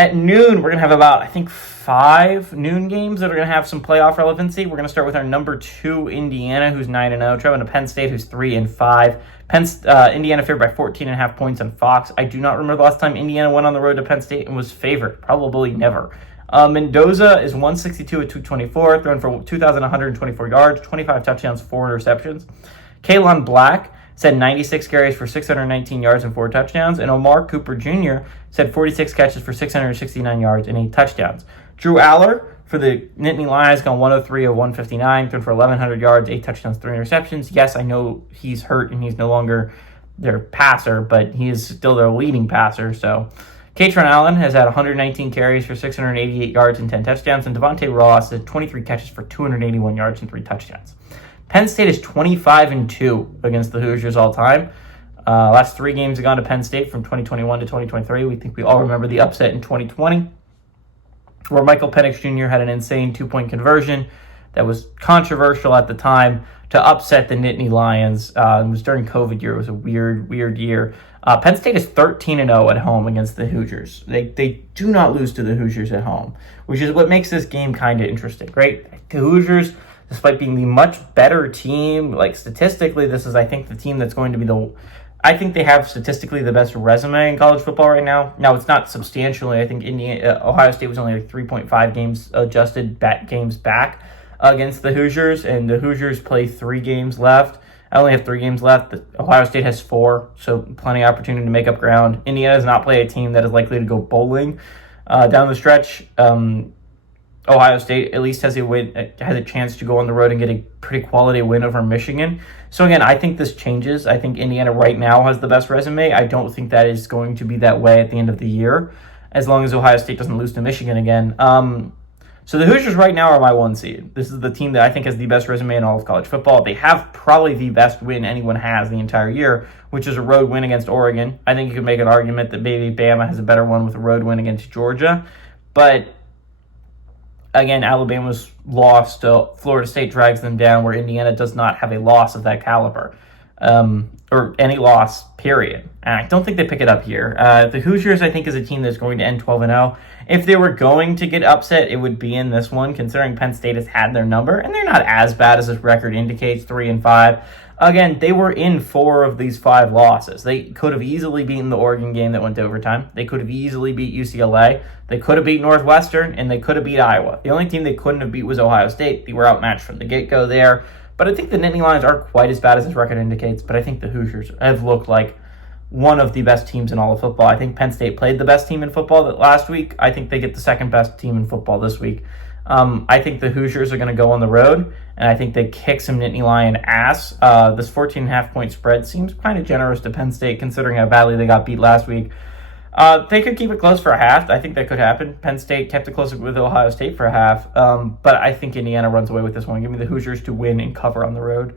At noon, we're going to have about, I think, 5 noon games that are going to have some playoff relevancy. We're going to start with our number 2, Indiana, who's 9-0, traveling to Penn State, who's 3-5. Indiana favored by 14.5 points on Fox. I do not remember the last time Indiana went on the road to Penn State and was favored. Probably never. Mendoza is 162 at 224, throwing for 2,124 yards, 25 touchdowns, 4 interceptions. Kalen Black said 96 carries for 619 yards and 4 touchdowns. And Omar Cooper Jr. said 46 catches for 669 yards and 8 touchdowns. Drew Aller for the Nittany Lions gone 103 of 159, thrown for 1,100 yards, 8 touchdowns, 3 interceptions. Yes, I know he's hurt and he's no longer their passer, but he is still their leading passer. So Katron Allen has had 119 carries for 688 yards and 10 touchdowns. And Devontae Ross had 23 catches for 281 yards and 3 touchdowns. Penn State is 25-2 against the Hoosiers all time. Last 3 games have gone to Penn State from 2021 to 2023. We think we all remember the upset in 2020, where Michael Penix Jr. had an insane 2-point conversion that was controversial at the time to upset the Nittany Lions. It was during COVID year. It was a weird year. Penn State is 13-0 at home against the Hoosiers. They do not lose to the Hoosiers at home, which is what makes this game kind of interesting, right? The Hoosiers, despite being the much better team, like statistically, this is, I think, the team that's going to be I think they have statistically the best resume in college football right now. Now, it's not substantially. I think Ohio State was only like 3.5 games adjusted games back against the Hoosiers, and the Hoosiers play 3 games left. I only have 3 games left. Ohio State has 4, so plenty of opportunity to make up ground. Indiana does not play a team that is likely to go bowling down the stretch. Ohio State at least has a chance to go on the road and get a pretty quality win over Michigan. So again, I think this changes. I think Indiana right now has the best resume. I don't think that is going to be that way at the end of the year, as long as Ohio State doesn't lose to Michigan again. So the Hoosiers right now are my 1 seed. This is the team that I think has the best resume in all of college football. They have probably the best win anyone has the entire year, which is a road win against Oregon. I think you could make an argument that maybe Bama has a better one with a road win against Georgia. But again, Alabama's loss to Florida State drags them down, where Indiana does not have a loss of that caliber, or any loss, period. And I don't think they pick it up here. The Hoosiers, I think, is a team that's going to end 12-0. If they were going to get upset, it would be in this one, considering Penn State has had their number, and they're not as bad as this record indicates, 3-5. Again, they were in 4 of these 5 losses. They could have easily beaten the Oregon game that went to overtime. They could have easily beat UCLA. They could have beat Northwestern, and they could have beat Iowa. The only team they couldn't have beat was Ohio State. They were outmatched from the get-go there. But I think the Nittany Lions aren't quite as bad as this record indicates, but I think the Hoosiers have looked like one of the best teams in all of football. I think Penn State played the best team in football last week. I think they get the second best team in football this week. I think the Hoosiers are going to go on the road, and I think they kick some Nittany Lion ass. This 14.5 point spread seems kind of generous to Penn State, considering how badly they got beat last week. They could keep it close for a half. I think that could happen. Penn State kept it close with Ohio State for a half, but I think Indiana runs away with this one. Give me the Hoosiers to win and cover on the road.